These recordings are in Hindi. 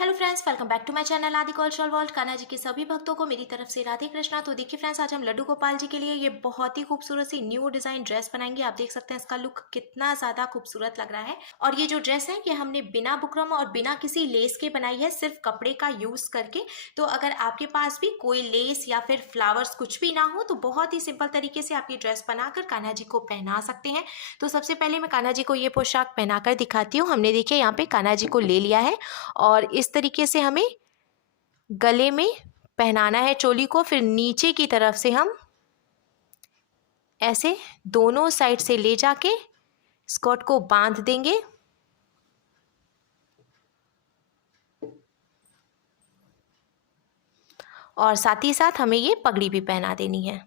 Hello friends, welcome back to my channel Aadi cultural world. Kanha ji के सभी भक्तों को मेरी तरफ से राधे कृष्णा। तो देखिए फ्रेंड्स, आज हम लड्डू गोपाल जी के लिए ये बहुत ही खूबसूरत सी न्यू डिजाइन ड्रेस बनाएंगे। आप देख सकते हैं इसका लुक कितना ज्यादा खूबसूरत लग रहा है। और ये जो ड्रेस है ये हमने बिना बुकरम और बिना किसी लेस के बनाई है, सिर्फ कपड़े का यूज करके। तो अगर आपके पास भी कोई लेस या फिर फ्लावर्स कुछ भी ना हो तो बहुत ही सिंपल तरीके से आप ये ड्रेस बनाकर कान्हा जी को पहना सकते हैं। तो सबसे पहले मैं कान्हा जी को ये पोशाक पहनाकर दिखाती हूँ। हमने देखिए यहाँ पे कान्हा जी को ले लिया है और इस तरीके से हमें गले में पहनाना है चोली को। फिर नीचे की तरफ से हम ऐसे दोनों साइड से ले जाके स्कर्ट को बांध देंगे। और साथ ही साथ हमें ये पगड़ी भी पहना देनी है।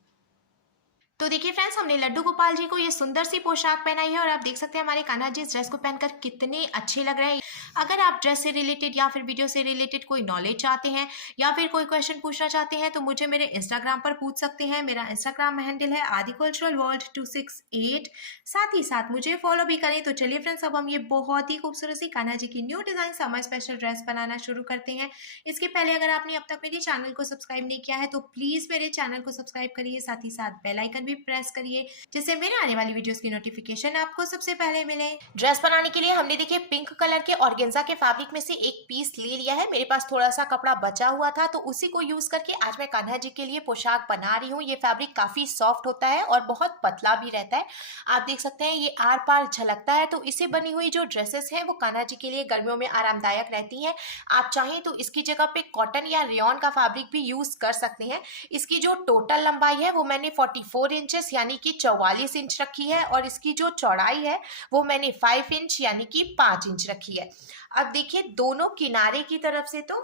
तो देखिए फ्रेंड्स, हमने लड्डू गोपाल जी को ये सुंदर सी पोशाक पहनाई है और आप देख सकते हैं हमारे कान्हा जी इस ड्रेस को पहनकर कितने अच्छे लग रहे हैं। अगर आप ड्रेस से रिलेटेड या फिर वीडियो से रिलेटेड कोई नॉलेज चाहते हैं या फिर कोई क्वेश्चन पूछना चाहते हैं तो मुझे मेरे इंस्टाग्राम पर पूछ सकते हैं। मेरा इंस्टाग्राम हैंडल है आदि कल्चरल वर्ल्ड 268। साथ ही साथ मुझे फॉलो भी करें। तो चलिए फ्रेंड्स, अब हम ये बहुत ही खूबसूरत सी कान्हा जी की new design summer special dress बनाना शुरू करते हैं। इसके पहले अगर आपने अब तक मेरे चैनल को सब्सक्राइब नहीं किया है तो प्लीज मेरे चैनल को सब्सक्राइब करिए, साथ ही साथ बेल आइकन भी प्रेस करिए जिससे मेरे आने वाली वीडियोस की नोटिफिकेशन आपको सबसे पहले मिले। ड्रेस बनाने के लिए हमने देखिए पिंक कलर के ऑर्गेन्जा के फैब्रिक में से एक पीस ले लिया है। मेरे पास थोड़ा सा कपड़ा बचा हुआ था तो उसी को यूज करके आज मैं कान्हा जी के लिए पोशाक बना रही हूँ। ये फैब्रिक काफी सॉफ्ट होता है और बहुत पतला भी रहता है। आप देख सकते हैं ये आर पार झलकता है। तो इससे बनी हुई जो ड्रेसेस हैं वो कान्हा जी के लिए गर्मियों में आरामदायक रहती हैं। आप चाहें तो इसकी जगह पे कॉटन या रेयॉन का फैब्रिक भी यूज कर सकते हैं। इसकी जो टोटल लंबाई है वो मैंने 44 इंचेस यानी कि 44 इंच रखी है और इसकी जो चौड़ाई है वो मैंने 5 इंच यानी कि 5 इंच रखी है। अब देखिए दोनों किनारे की तरफ से तो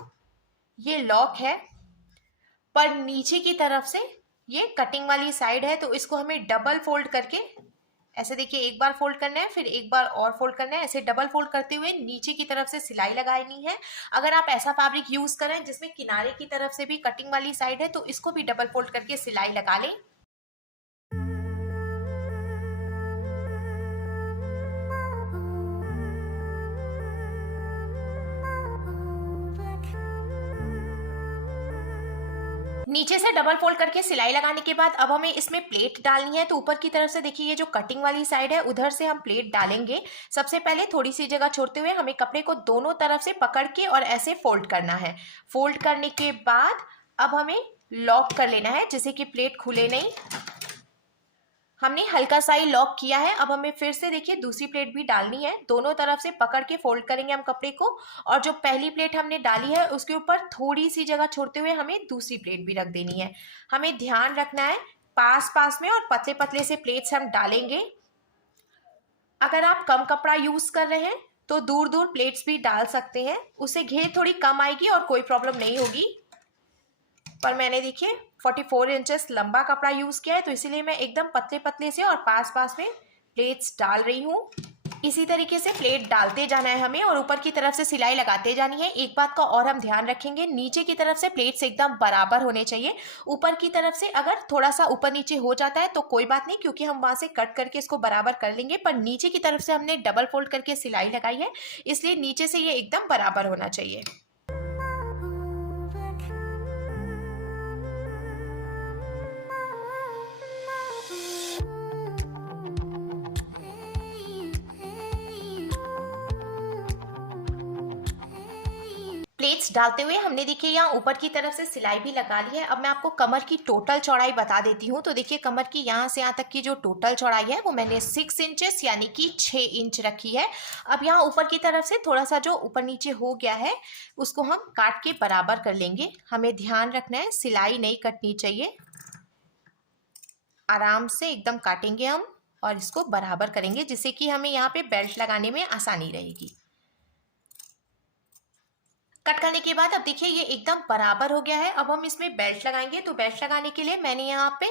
ये लॉक है, पर नीचे की तरफ से ये कटिंग वाली साइड है। तो इसको हमें डबल फोल्ड करके ऐसे देखिए, एक बार फोल्ड करना है फिर एक बार और फोल्ड करना है। ऐसे डबल फोल्ड करते हुए नीचे की तरफ से सिलाई लगानी है। अगर आप ऐसा फैब्रिक यूज करें जिसमें किनारे की तरफ से भी कटिंग वाली साइड है तो इसको भी डबल फोल्ड करके सिलाई लगा लें। नीचे से डबल फोल्ड करके सिलाई लगाने के बाद अब हमें इसमें प्लेट डालनी है। तो ऊपर की तरफ से देखिए ये जो कटिंग वाली साइड है उधर से हम प्लेट डालेंगे। सबसे पहले थोड़ी सी जगह छोड़ते हुए हमें कपड़े को दोनों तरफ से पकड़ के और ऐसे फोल्ड करना है। फोल्ड करने के बाद अब हमें लॉक कर लेना है जिससे कि प्लेट खुले नहीं। हमने हल्का सा ही लॉक किया है। अब हमें फिर से देखिए दूसरी प्लेट भी डालनी है। दोनों तरफ से पकड़ के फोल्ड करेंगे हम कपड़े को और जो पहली प्लेट हमने डाली है उसके ऊपर थोड़ी सी जगह छोड़ते हुए हमें दूसरी प्लेट भी रख देनी है। हमें ध्यान रखना है पास पास में और पतले पतले से प्लेट्स हम डालेंगे। अगर आप कम कपड़ा यूज कर रहे हैं तो दूर दूर प्लेट्स भी डाल सकते हैं, उससे घेर थोड़ी कम आएगी और कोई प्रॉब्लम नहीं होगी। पर मैंने देखिए 44 इंचेस लंबा कपड़ा यूज किया है तो इसीलिए मैं एकदम पतले पतले से और पास पास में प्लेट्स डाल रही हूँ। इसी तरीके से प्लेट डालते जाना है हमें और ऊपर की तरफ से सिलाई लगाते जानी है। एक बात का और हम ध्यान रखेंगे, नीचे की तरफ से प्लेट्स एकदम बराबर होने चाहिए। ऊपर की तरफ से अगर थोड़ा सा ऊपर नीचे हो जाता है तो कोई बात नहीं, क्योंकि हम वहां से कट करके इसको बराबर कर लेंगे। पर नीचे की तरफ से हमने डबल फोल्ड करके सिलाई लगाई है इसलिए नीचे से ये एकदम बराबर होना चाहिए। प्लेट्स डालते हुए हमने देखिए यहाँ ऊपर की तरफ से सिलाई भी लगा ली है। अब मैं आपको कमर की टोटल चौड़ाई बता देती हूँ। तो देखिए कमर की यहाँ से यहाँ तक की जो टोटल चौड़ाई है वो मैंने 6 इंचेस यानी कि 6 इंच रखी है। अब यहाँ ऊपर की तरफ से थोड़ा सा जो ऊपर नीचे हो गया है उसको हम काट के बराबर कर लेंगे। हमें ध्यान रखना है सिलाई नहीं कटनी चाहिए, आराम से एकदम काटेंगे हम और इसको बराबर करेंगे जिससे कि हमें यहाँ पे बेल्ट लगाने में आसानी रहेगी। कट करने के बाद अब देखिए ये एकदम बराबर हो गया है। अब हम इसमें बेल्ट लगाएंगे। तो बेल्ट लगाने के लिए मैंने यहाँ पे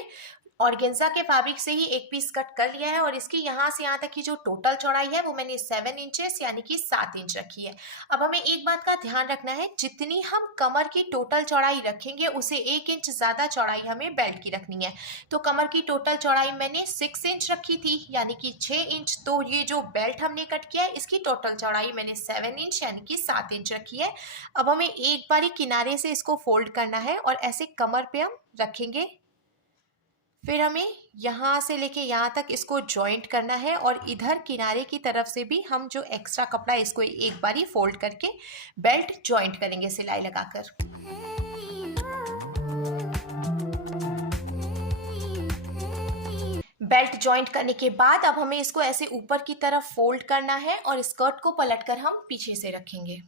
ऑर्गेन्जा के फैब्रिक से ही एक पीस कट कर लिया है और इसकी यहाँ से यहाँ तक की जो टोटल चौड़ाई है वो मैंने 7 इंचेस यानी कि 7 इंच रखी है। अब हमें एक बात का ध्यान रखना है, जितनी हम कमर की टोटल चौड़ाई रखेंगे उसे 1 इंच ज़्यादा चौड़ाई हमें बेल्ट की रखनी है। तो कमर की टोटल चौड़ाई मैंने 6 इंच रखी थी यानी कि 6 इंच। तो ये जो बेल्ट हमने कट किया है इसकी टोटल चौड़ाई मैंने 7 इंच यानी कि 7 इंच रखी है। अब हमें एक बारी किनारे से इसको फोल्ड करना है और ऐसे कमर पे हम रखेंगे। फिर हमें यहाँ से लेके यहाँ तक इसको जॉइंट करना है और इधर किनारे की तरफ से भी हम जो एक्स्ट्रा कपड़ा है इसको एक बारी फोल्ड करके बेल्ट जॉइंट करेंगे सिलाई लगाकर। बेल्ट जॉइंट करने के बाद अब हमें इसको ऐसे ऊपर की तरफ फोल्ड करना है और स्कर्ट को पलटकर हम पीछे से रखेंगे।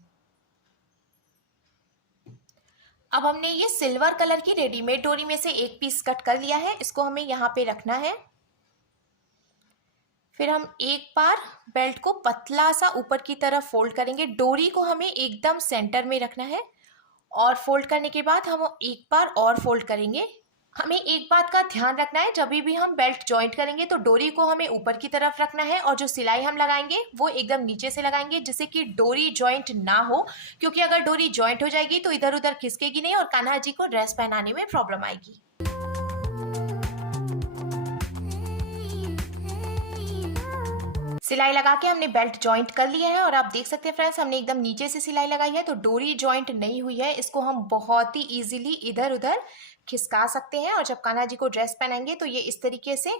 अब हमने ये सिल्वर कलर की रेडीमेड डोरी में से एक पीस कट कर लिया है, इसको हमें यहाँ पे रखना है। फिर हम एक बार बेल्ट को पतला सा ऊपर की तरफ फोल्ड करेंगे। डोरी को हमें एकदम सेंटर में रखना है और फोल्ड करने के बाद हम एक बार और फोल्ड करेंगे। हमें एक बात का ध्यान रखना है, जब भी हम बेल्ट जॉइंट करेंगे तो डोरी को हमें ऊपर की तरफ रखना है और जो सिलाई हम लगाएंगे वो एकदम नीचे से लगाएंगे, जिससे कि डोरी जॉइंट ना हो। क्योंकि अगर डोरी जॉइंट हो जाएगी तो इधर उधर खिसकेगी नहीं और कान्हा जी को ड्रेस पहनाने में प्रॉब्लम आएगी। सिलाई लगा के हमने बेल्ट जॉइंट कर लिया है और आप देख सकते हैं फ्रेंड्स, हमने एकदम नीचे से सिलाई लगाई है तो डोरी जॉइंट नहीं हुई है। इसको हम बहुत ही इजीली इधर उधर खिसका सकते हैं और जब कान्हा जी को ड्रेस पहनाएंगे तो ये इस तरीके से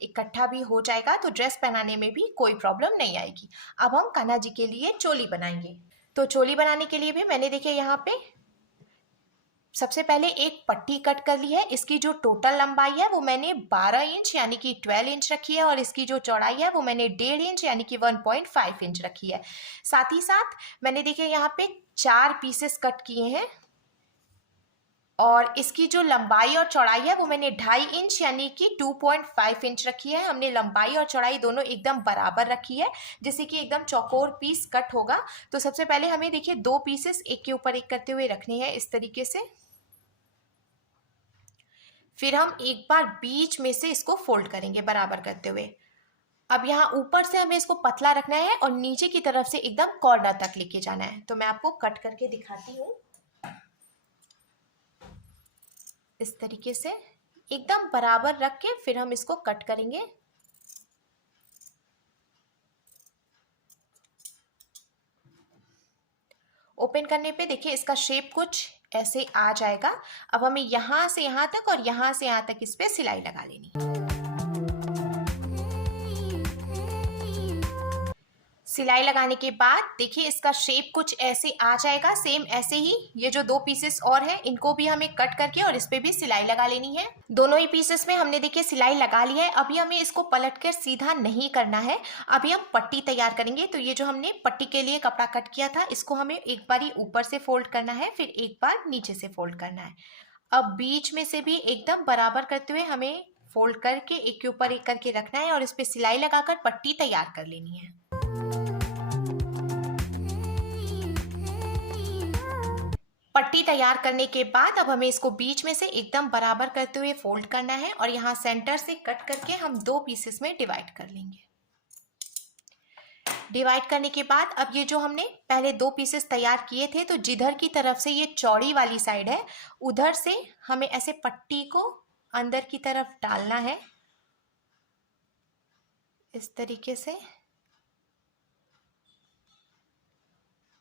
इकट्ठा भी हो जाएगा, तो ड्रेस पहनाने में भी कोई प्रॉब्लम नहीं आएगी। अब हम कान्हा जी के लिए चोली बनाएंगे। तो चोली बनाने के लिए भी मैंने देखिए यहाँ पे सबसे पहले एक पट्टी कट कर ली है। इसकी जो टोटल लंबाई है वो मैंने 12 इंच यानी कि 12 इंच रखी है और इसकी जो चौड़ाई है वो मैंने 1.5 इंच यानी कि 1.5 इंच रखी है। साथ ही साथ मैंने देखिए यहाँ पे 4 पीसेस कट किए हैं और इसकी जो लंबाई और चौड़ाई है वो मैंने 2.5 इंच यानी कि 2.5 इंच रखी है। हमने लंबाई और चौड़ाई दोनों एकदम बराबर रखी है, जिससे कि एकदम चौकोर पीस कट होगा। तो सबसे पहले हमें देखिए 2 पीसेस एक के ऊपर एक करते हुए रखने हैं इस तरीके से। फिर हम एक बार बीच में से इसको फोल्ड करेंगे बराबर करते हुए। अब यहाँ ऊपर से हमें इसको पतला रखना है और नीचे की तरफ से एकदम कॉर्नर तक लेके जाना है। तो मैं आपको कट करके दिखाती हूँ। इस तरीके से एकदम बराबर रख के फिर हम इसको कट करेंगे। ओपन करने पे देखिए इसका शेप कुछ ऐसे आ जाएगा। अब हमें यहाँ से यहाँ तक और यहाँ से यहाँ तक इस पे सिलाई लगा लेनी है। सिलाई लगाने के बाद देखिए इसका शेप कुछ ऐसे आ जाएगा। सेम ऐसे ही ये जो 2 पीसेस और हैं इनको भी हमें कट करके और इस पे भी सिलाई लगा लेनी है। दोनों ही पीसेस में हमने देखिए सिलाई लगा ली है। अभी हमें इसको पलटकर सीधा नहीं करना है, अभी हम पट्टी तैयार करेंगे। तो ये जो हमने पट्टी के लिए कपड़ा कट किया था इसको हमें एक बार ही ऊपर से फोल्ड करना है, फिर एक बार नीचे से फोल्ड करना है। अब बीच में से भी एकदम बराबर करते हुए हमें फोल्ड करके एक के ऊपर एक करके रखना है और इस पे सिलाई लगाकर पट्टी तैयार कर लेनी है। पट्टी तैयार करने के बाद अब हमें इसको बीच में से एकदम बराबर करते हुए फोल्ड करना है और यहाँ सेंटर से कट करके हम 2 पीसेस में डिवाइड कर लेंगे। डिवाइड करने के बाद अब ये जो हमने पहले 2 पीसेस तैयार किए थे, तो जिधर की तरफ से ये चौड़ी वाली साइड है उधर से हमें ऐसे पट्टी को अंदर की तरफ डालना है इस तरीके से।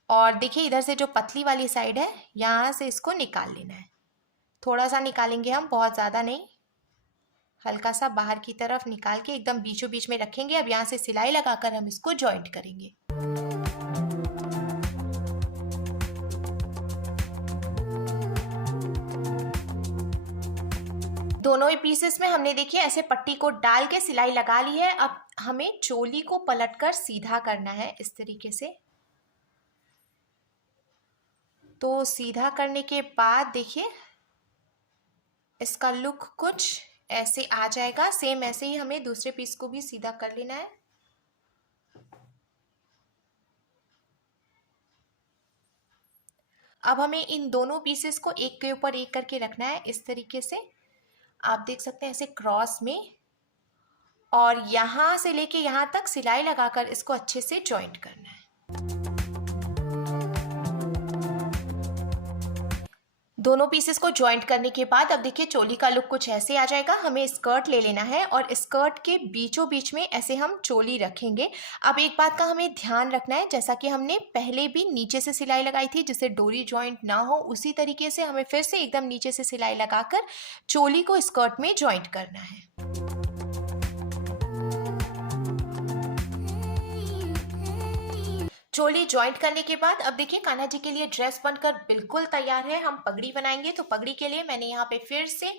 और देखिए इधर से जो पतली वाली साइड है यहाँ से इसको निकाल लेना है। थोड़ा सा निकालेंगे हम, बहुत ज़्यादा नहीं, हल्का सा बाहर की तरफ निकाल के एकदम बीचों बीच में रखेंगे। अब यहाँ से सिलाई लगाकर हम इसको जॉइंट करेंगे। दोनों ही पीसेस में हमने देखिए ऐसे पट्टी को डाल के सिलाई लगा ली है। अब हमें चोली को पलटकर सीधा करना है इस तरीके से। तो सीधा करने के बाद देखिए इसका लुक कुछ ऐसे आ जाएगा। सेम ऐसे ही हमें दूसरे पीस को भी सीधा कर लेना है। अब हमें इन दोनों पीसेस को एक के ऊपर एक करके रखना है इस तरीके से। आप देख सकते हैं ऐसे क्रॉस में, और यहाँ से लेके यहाँ तक सिलाई लगाकर इसको अच्छे से जॉइंट करना है। दोनों पीसेस को जॉइंट करने के बाद अब देखिए चोली का लुक कुछ ऐसे आ जाएगा। हमें स्कर्ट ले लेना है और स्कर्ट के बीचों बीच में ऐसे हम चोली रखेंगे। अब एक बात का हमें ध्यान रखना है, जैसा कि हमने पहले भी नीचे से सिलाई लगाई थी जिससे डोरी जॉइंट ना हो, उसी तरीके से हमें फिर से एकदम नीचे से सिलाई लगाकर चोली को स्कर्ट में जॉइंट करना है। चोली जॉइंट करने के बाद अब देखिए कान्हा जी के लिए ड्रेस बनकर बिल्कुल तैयार है। हम पगड़ी बनाएंगे, तो पगड़ी के लिए मैंने यहाँ पे फिर से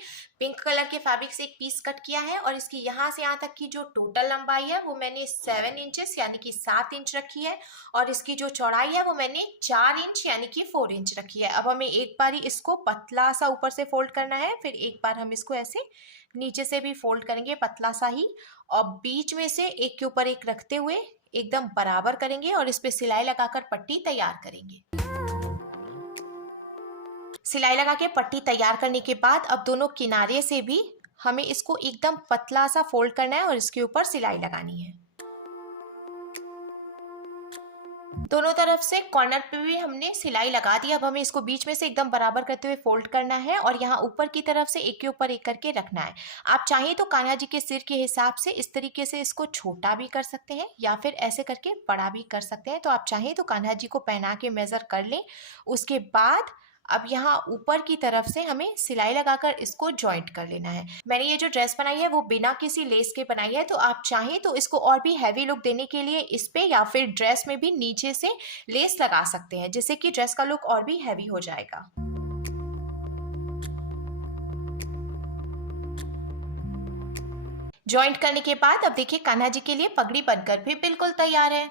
पिंक कलर के फैब्रिक से एक पीस कट किया है और इसकी यहाँ से यहाँ तक की जो टोटल लंबाई है वो मैंने 7 इंचेस यानी कि 7 इंच रखी है, और इसकी जो चौड़ाई है वो मैंने 4 इंच यानी कि 4 इंच रखी है। अब हमें एक बार ही इसको पतला सा ऊपर से फोल्ड करना है, फिर एक बार हम इसको ऐसे नीचे से भी फोल्ड करेंगे पतला सा ही, और बीच में से एक के ऊपर एक रखते हुए एकदम बराबर करेंगे और इस पे सिलाई लगाकर पट्टी तैयार करेंगे। सिलाई लगा के पट्टी तैयार करने के बाद अब दोनों किनारे से भी हमें इसको एकदम पतला सा फोल्ड करना है और इसके ऊपर सिलाई लगानी है। दोनों तरफ से कॉर्नर पे भी हमने सिलाई लगा दी। अब हमें इसको बीच में से एकदम बराबर करते हुए फोल्ड करना है और यहाँ ऊपर की तरफ से एक के ऊपर एक करके रखना है। आप चाहें तो कान्हा जी के सिर के हिसाब से इस तरीके से इसको छोटा भी कर सकते हैं या फिर ऐसे करके बड़ा भी कर सकते हैं। तो आप चाहें तो कान्हा जी को पहना के मेजर कर लें। उसके बाद अब यहाँ ऊपर की तरफ से हमें सिलाई लगाकर इसको जॉइंट कर लेना है। मैंने ये जो ड्रेस बनाई है वो बिना किसी लेस के बनाई है, तो आप चाहें तो इसको और भी हैवी लुक देने के लिए इस पे या फिर ड्रेस में भी नीचे से लेस लगा सकते हैं, जिससे कि ड्रेस का लुक और भी हैवी हो जाएगा। जॉइंट करने के बाद अब देखिए कान्हा जी के लिए पगड़ी बनकर भी बिल्कुल तैयार है।